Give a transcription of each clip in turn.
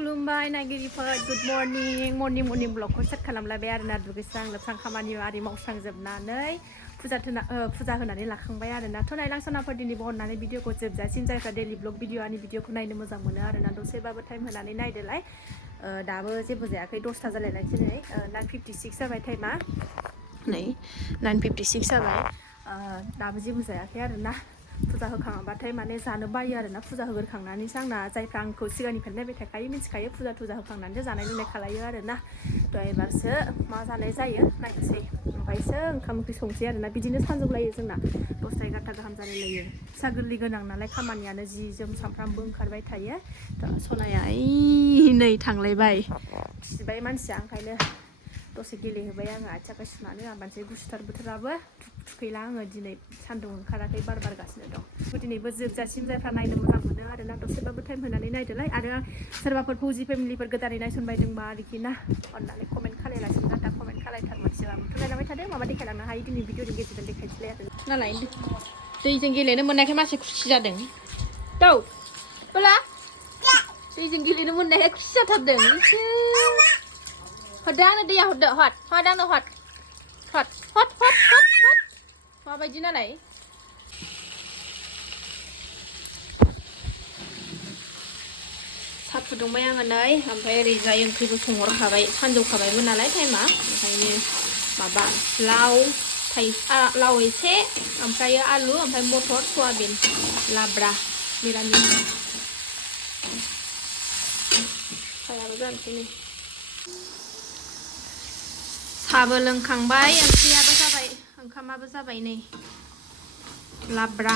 खुलुमबाय नायगिरिफोर good morning ब्लगखौ start खालामलायबाय आरोना दुगैस्रां लोबस्रां खामानि आरि मावस्रांजोबनानै फुजा होनानै लाखांबाय आरोना थ' नायलां सनाफोर दिनै बहननानै भिडिअखौ जोबजासिम जायफ्रा डेलि ब्लग भिडिअ भिडिअखौ नायनो मोजां मोनो आरोना दसेबाबो टाइम होनानै नायदोलाय दाबो जेबो जायाखै 10ता जालायलांसै नै 9:56 जाबाय टाइमा नै 9:56 जाबाय दाबो जेबो जायाखै आरोना फुजा होखांबाथाय माने जानो बायो आरोना फुजा होग्रोखांनानैसो आंना जायफ्रा आंखौ सिगांनिफ्रायनो नायबाय थाखायो मिथिखायो फुजा होखांनानैसो जानाय लोंनाय खालायो आरोना थ' एबारसो मा जानाय जायो नायनोसै ओमफ्रायसो ओंखाम ओंख्रि संसै आरोना बिदिनो सानजौलायो जोंना 10ता 11ता गाहाम जालायलायो फिसा गोरलै गोनां नालाय खामानियानो जि जोम सामफ्रामबो ओंखारबाय थायो थ' सनाया नै थांलायबाय खिबाय मानसिया ओंखायनो दसे गेलेहोबाय आङो आथिं आखाइ सुनानै आरामसे गुसुथार बोथोराबो थुखैला आङो दिनै सान्दुं ओंखाराखै बार बारगासिनो दं दिनैबो जोबजासिम जायफ्रा नायनो मोजां मोनो आरोना दसेबाबो टाइम होनानै नायदोलाय आरो सोरबाफोर फौजि फेमिलिफोर गोदानै नायसनबाय दंबा आरोखि ना अननानै कमेन्ट खालायगासिनो दा कमेन्ट खालायथार मोनसेबा आंथ' नायलांबाय थादों माबा देखायलांनो हायो दिनै भिडिअनि गेजेरजों देखायसैलाय आरो नालाय दैजों गेलेनो मोननायखाय मानसि खुसि जादों दौ बोला दैजों गेलेनो मोननायखाय खुसि जाथारदों हरदो आंनो दैया हरदो हद आंनो हद माबायदि नालाय साहा फुदुंबाय आङो नै ओमफ्राय ओरैजाय ओंख्रिबो संहरखाबाय सानजौखाबायमोन नालाय टाइमा ओंखायनो माबा लाव एसे ओमफ्राय आलु ओमफ्राय मटर सयाबिन लाब्रा मिरामिस सायाबो जानोसै नै साहाबो लोंखांबाय ओंख्रियाबो जाबाय ओंखामाबो जाबाय नै लाब्रा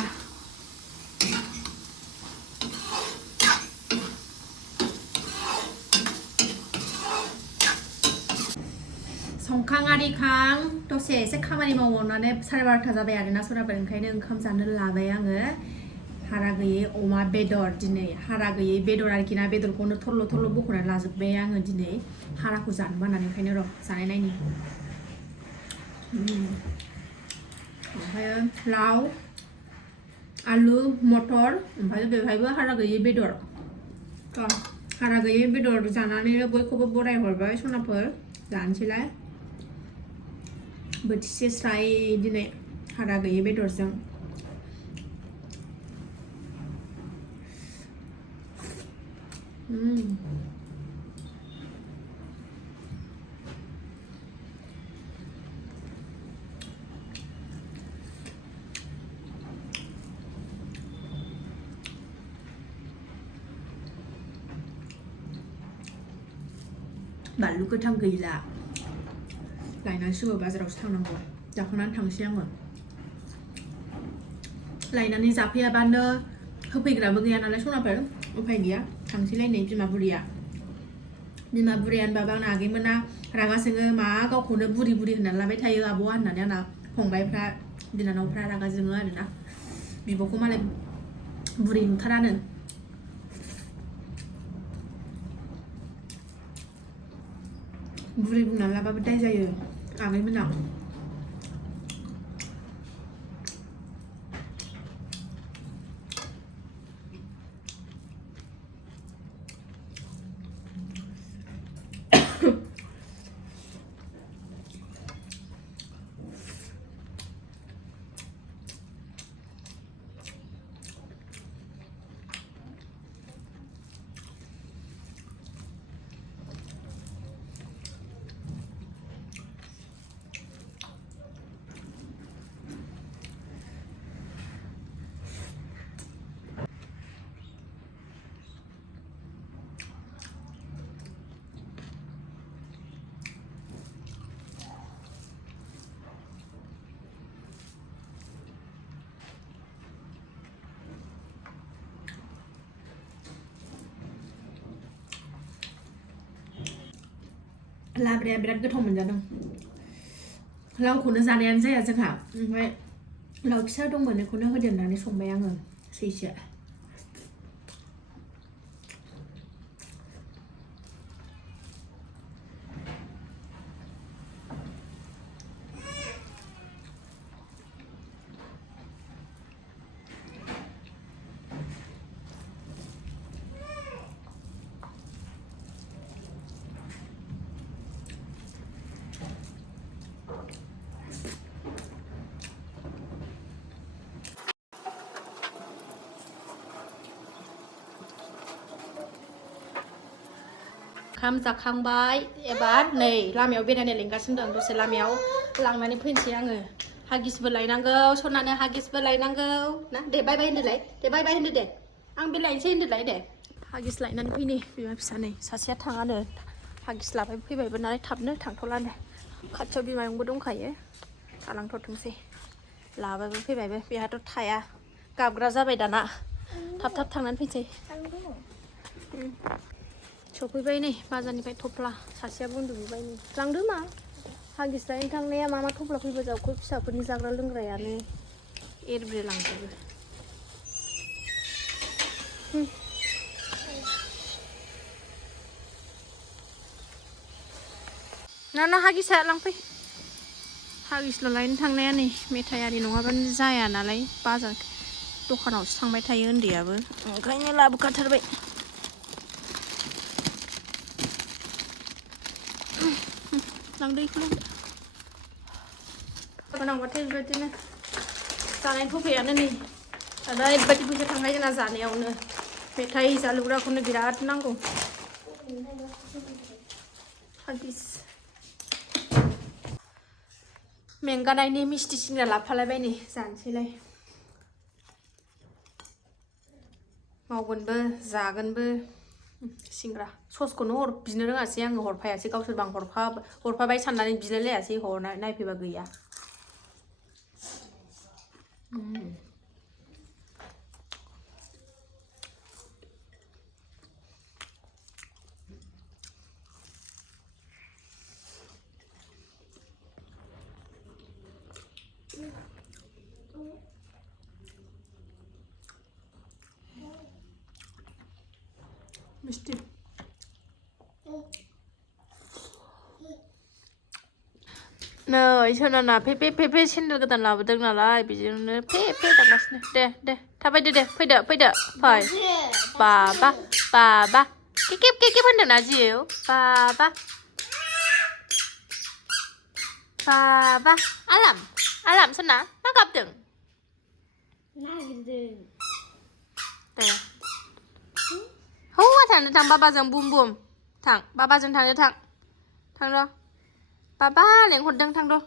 संखां आरिखां दसे एसे खामानि मावनानै 12:30 जाबाय आरोना सराफोर ओंखायनो ओंखाम जानो लाबाय आङो हारा गैयै अमा बेदर दिनै हारा गैयै बेदर आरोखि ना बेदरखौनो थरल' बख'नानै लाजोब्बाय आङो दिनै हाराखौ जानो बानानै ओंखायनो र' जानाय नायनि ओमफ्राय लाव आलु मटर ओमफ्राय बेवहायबो हारा गैयै बेदर हारा गैयै बेदर जानानै बयखौबो बरायहरबाय सनाफोर जानोसैलाय बोथिसे स्राय दिनै हारा गैयै बेदरजों बानलु गोथां गैला लायनांसिगौ बाजारावसो थांनांगौ जाखांनानै थांसै आङो लायनानै जाफैयाबानो होफैग्राबो गैया नालाय सनाफोर उफाय गैया थांसैलाय नै बिमा बुरिया होनबाबो आंना आगैमोना रागा जोङो मा गावखौनो बुरि होननानै लाबाय थायो आब'आ होननानै आंना फंबायफ्रा बिनानावफ्रा रागा जोङो आरोना बिब'खौ मालाय बुरि नुथारानो बुरि बुंनानै लाबाबो दाय जायो आगैमोना लाब्राया बिराद गोथाव मोनजादों लावखौनो जानायानो जाया जोंहा ओमफ्राय लाव फिसा दंमोन बेखौनो होदेरनानै संबाय आङो सैसे ओंखाम जाखांबाय एबार नै लामायाव बेरायनो लिंगासिनो दं दसे लामायाव लांनानै फैनोसै आङो हागिसबो लायनांगौ सनानो हागिसबो लायनांगौ ना दे बाय बाय होनदोलाय दे बाय बाय होनदो दे आं बे लायनोसै होनदोलाय दे हागिस लायनानै फैनि बिमा फिसा नै सासेया थाङानो हागिस लाबाय फैबायबो नालाय थाबनो थांथ'लानो खाथियाव बिमायंबो दंखायो थालांथ'थोंसै लाबायबो फैबायबो बेहाथ' थाया गाबग्रा जाबाय दाना थाब थाब थांनानै फैनोसै सफैबाय नै बाजारनिफ्राय थफ्ला सासेयाबो उन्दुबोबाय नै लांदो मा हागिस लायनो थांनाया मा थफ्ला फैबो जावखो फिसाफोरनि जाग्रा लोंग्रायानो एरब्रे लांजोबो ना हागिसा लांफै हागिसल' लायनो थांनाया नै मेथाइ आरि नङाबानो जाया नालाय बाजार दखानावसो थांबाय थायो उन्दैयाबो ओंखायनो लाबोखाथारबाय लांदो इखौ गोनांबाथाय बेबायदिनो जानाय थफायानो नै दा ओरैबायदि फैसा थांबाय जोंना जानायावनो मेथाइ जालुग्राखौनो बिराद नांगौ हागिस मेंगानायनि मिस्थि सिंग्रा लाफालायबाय नै जानोसैलाय मावगोनबो जागोनबो सिंग्रा ससखौनो बिनो रोङासै आङो हरफायासै गावसोरबा आं हरफाबाय साननानै बिलायलायासै नायफैबा गैया मिस्थि नै सोनाना फेफे सेन्देल गोदान लाबोदों नालाय बिजोंनो फे दांगासिनो दे थाबायदो दे फैदो फै बाबा केकेब होनदोंना जिउ बाबा आलाम सोना मा गाबदों दे हौवा थांनो थां बाबाजों बुम थां बाबाजों थांनो थां र' बाबा लेंहरदों थां र'